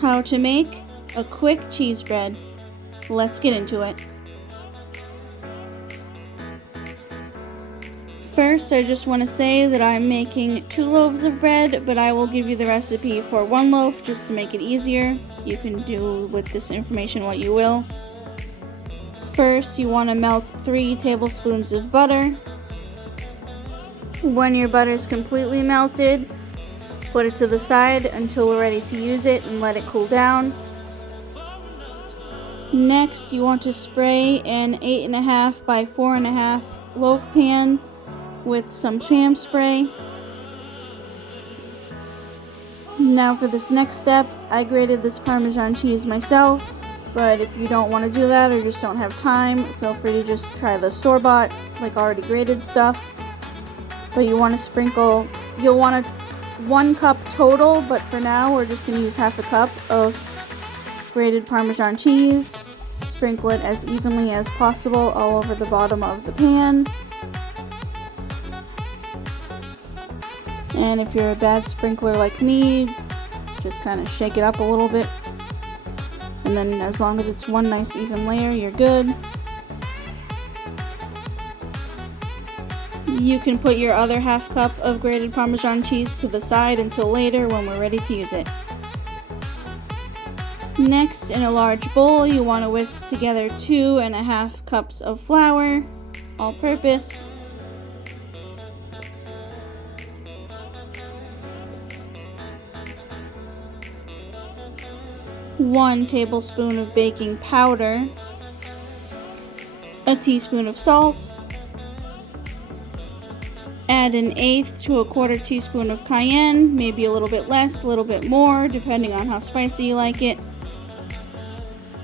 How to make a quick cheese bread. Let's get into it. First, I just want to say that I'm making 2 loaves of bread, but I will give you the recipe for 1 loaf just to make it easier. You can do with this information what you will. First, you want to melt 3 tablespoons of butter. When your butter is completely melted, put it to the side until we're ready to use it and let it cool down. Next, you want to spray an 8.5 by 4.5 loaf pan with some Pam spray. Now for this next step, I grated this Parmesan cheese myself, but if you don't want to do that or just don't have time, feel free to just try the store-bought, like already grated stuff. But you want to sprinkle, you'll want 1 cup total, but for now we're just going to use half a cup of grated Parmesan cheese. Sprinkle it as evenly as possible all over the bottom of the pan. And if you're a bad sprinkler like me, just kind of shake it up a little bit. And then as long as it's one nice even layer, you're good. You can put your other half cup of grated Parmesan cheese to the side until later when we're ready to use it. Next, in a large bowl, you want to whisk together 2.5 cups of flour, all-purpose. One tablespoon of baking powder, a teaspoon of salt, add 1/8 to 1/4 teaspoon of cayenne, maybe a little bit less, a little bit more, depending on how spicy you like it.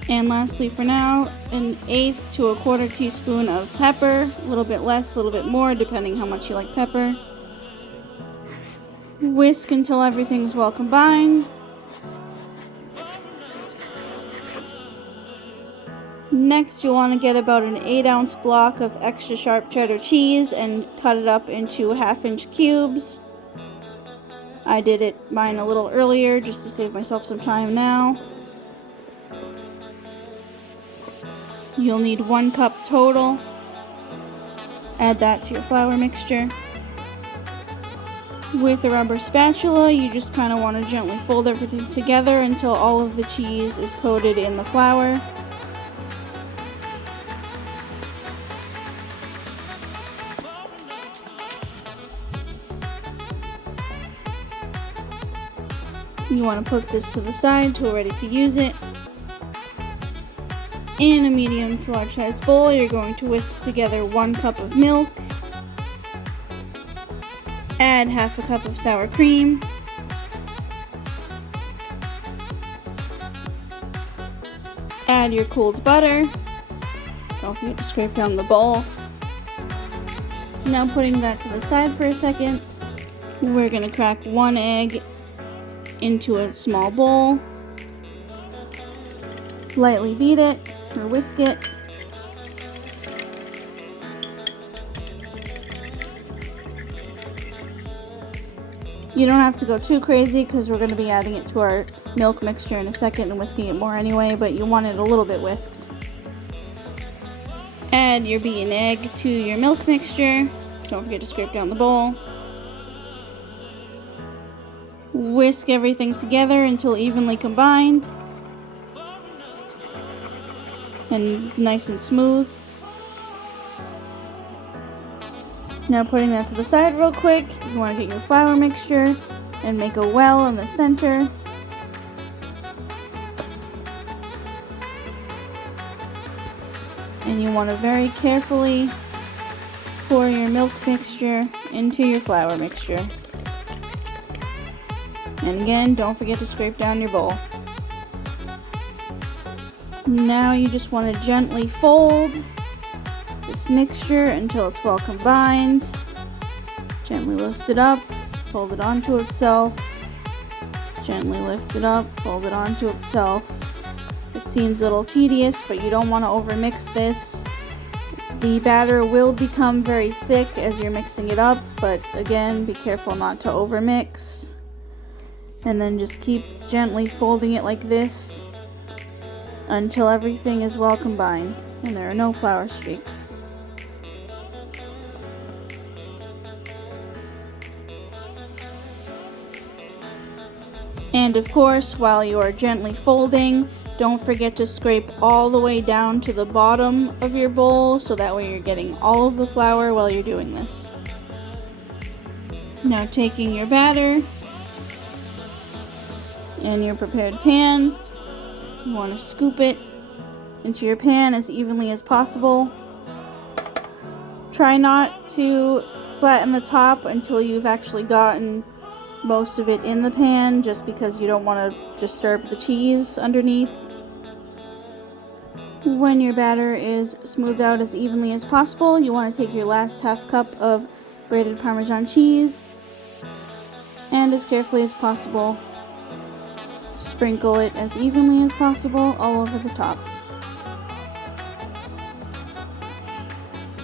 And lastly for now, 1/8 to 1/4 teaspoon of pepper, a little bit less, a little bit more, depending how much you like pepper. Whisk until everything's well combined. Next, you'll want to get about an 8-ounce block of extra sharp cheddar cheese and cut it up into 1/2-inch cubes. I did mine a little earlier just to save myself some time now. You'll need 1 cup total. Add that to your flour mixture. With a rubber spatula, you just kind of want to gently fold everything together until all of the cheese is coated in the flour. You want to put this to the side until we're ready to use it. In a medium to large size bowl, you're going to whisk together 1 cup of milk. Add 1/2 cup of sour cream. Add your cooled butter. Don't forget to scrape down the bowl. Now putting that to the side for a second, we're going to crack 1 egg into a small bowl. Lightly beat it or whisk it. You don't have to go too crazy because we're going to be adding it to our milk mixture in a second and whisking it more anyway, but you want it a little bit whisked. Add your beaten egg to your milk mixture. Don't forget to scrape down the bowl. Whisk everything together until evenly combined and nice and smooth. Now putting that to the side real quick, you want to get your flour mixture and make a well in the center. And you want to very carefully pour your milk mixture into your flour mixture. And again, don't forget to scrape down your bowl. Now you just want to gently fold this mixture until it's well combined. Gently lift it up, fold it onto itself. Gently lift it up, fold it onto itself. It seems a little tedious, but you don't want to overmix this. The batter will become very thick as you're mixing it up, but again, be careful not to overmix. And then just keep gently folding it like this until everything is well combined and there are no flour streaks. And of course, while you are gently folding, don't forget to scrape all the way down to the bottom of your bowl so that way you're getting all of the flour while you're doing this. Now taking your batter and your prepared pan, you want to scoop it into your pan as evenly as possible. Try not to flatten the top until you've actually gotten most of it in the pan, just because you don't want to disturb the cheese underneath. When your batter is smoothed out as evenly as possible, you want to take your last half cup of grated Parmesan cheese and as carefully as possible sprinkle it as evenly as possible all over the top.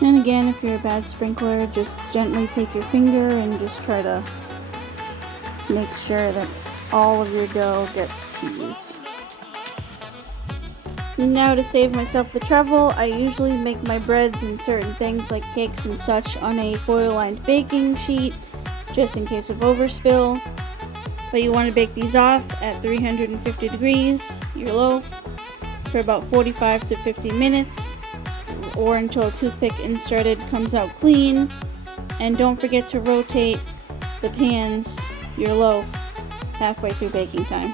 And again, if you're a bad sprinkler, just gently take your finger and just try to make sure that all of your dough gets cheese. Now, to save myself the trouble, I usually make my breads and certain things like cakes and such on a foil-lined baking sheet, just in case of overspill. But you want to bake these off at 350 degrees, your loaf, for about 45 to 50 minutes, or until a toothpick inserted comes out clean. And don't forget to rotate the pans, your loaf, halfway through baking time.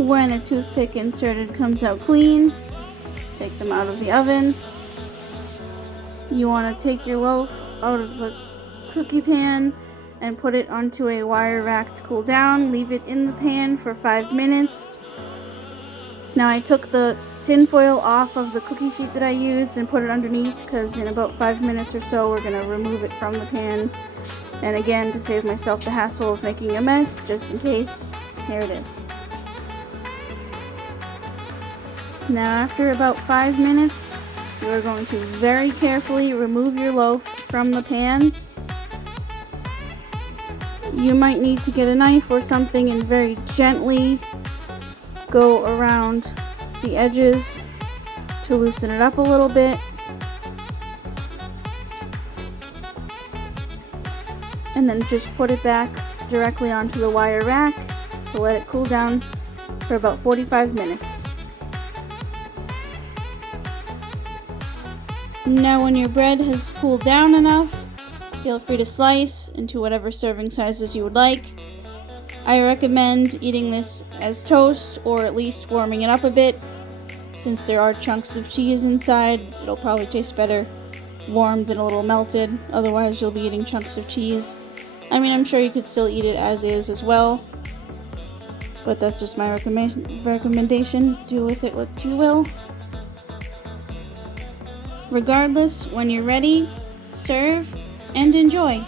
When a toothpick inserted comes out clean, take them out of the oven. You want to take your loaf out of the cookie pan and put it onto a wire rack to cool down. Leave it in the pan for 5 minutes. Now I took the tin foil off of the cookie sheet that I used and put it underneath because in about 5 minutes or so we're going to remove it from the pan. And again, to save myself the hassle of making a mess, just in case, here it is. Now after about 5 minutes, you are going to very carefully remove your loaf from the pan. You might need to get a knife or something and very gently go around the edges to loosen it up a little bit. And then just put it back directly onto the wire rack to let it cool down for about 45 minutes. Now when your bread has cooled down enough, feel free to slice into whatever serving sizes you would like. I recommend eating this as toast or at least warming it up a bit. Since there are chunks of cheese inside, it'll probably taste better warmed and a little melted. Otherwise you'll be eating chunks of cheese. I mean, I'm sure you could still eat it as is as well, but that's just my recommendation. Do with it what you will. Regardless, when you're ready, serve and enjoy.